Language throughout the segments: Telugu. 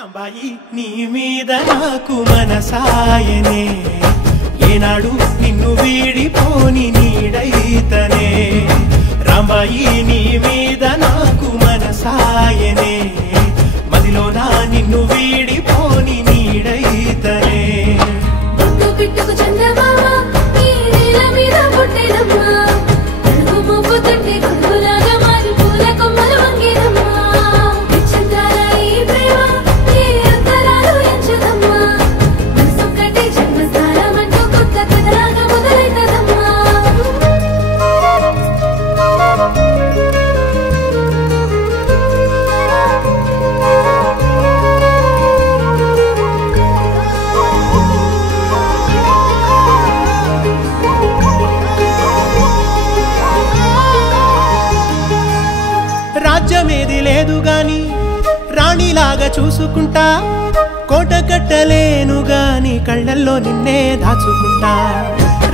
రాంబాయి నీ మీద నాకు మనసాయనే ఏనాడు నిన్ను వీడిపోని నీడైతనే రాంబాయి నీ మీద నాకు మనసాయనే మదిలోన నిన్ను వీడిపోని నీడైతనే బొట్టు పిట్టుకు చందమామ ఈ నేల మీద పుట్టినమ్మా అడుగు మోపు తట్టి గొడుగులాగా మారి పూల కొమ్మలు వంగినమ్మా విచిత్రాల ఈ ప్రేమ ఈ అంతరాలు ఎంచుదమ్మా మనసొక్కటి జన్మస్థానం అంటూ కొత్త కథలాగా మొదలైతదమ్మా రాజ్యమేది లేదు గాని రాణిలాగా చూసుకుంటా కోట కట్టలేను గాని కళ్ళల్లో నిన్నే దాచుకుంటా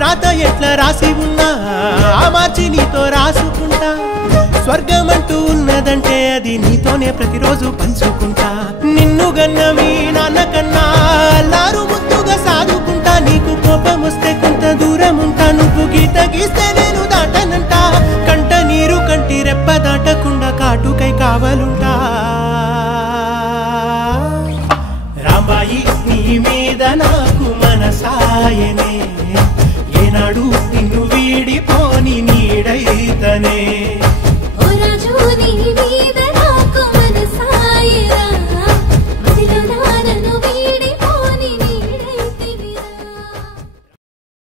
రాత ఎట్లా రాసి ఉన్నా ఆ మార్చి నీతో రాసుకుంటా స్వర్గమంటూ ఉన్నదంటే అది నీతోనే ప్రతిరోజు పంచుకుంటా నిన్ను గన్న మీ నాన్న కన్నా లారు ముద్దుగా సాదుకుంటా నీకు కోపం వస్తే కొంత దూరం ఉంటా నువ్వు గీత గీస్తే నేను దాటనంట కంట నీరు కంటి రెప్ప దాటకుండా కాటుకై కావలుంటా రాంబాయి నీ మీద నాకు మనసాయనే ఏనాడు నిన్ను వీడిపోని నీడైతనే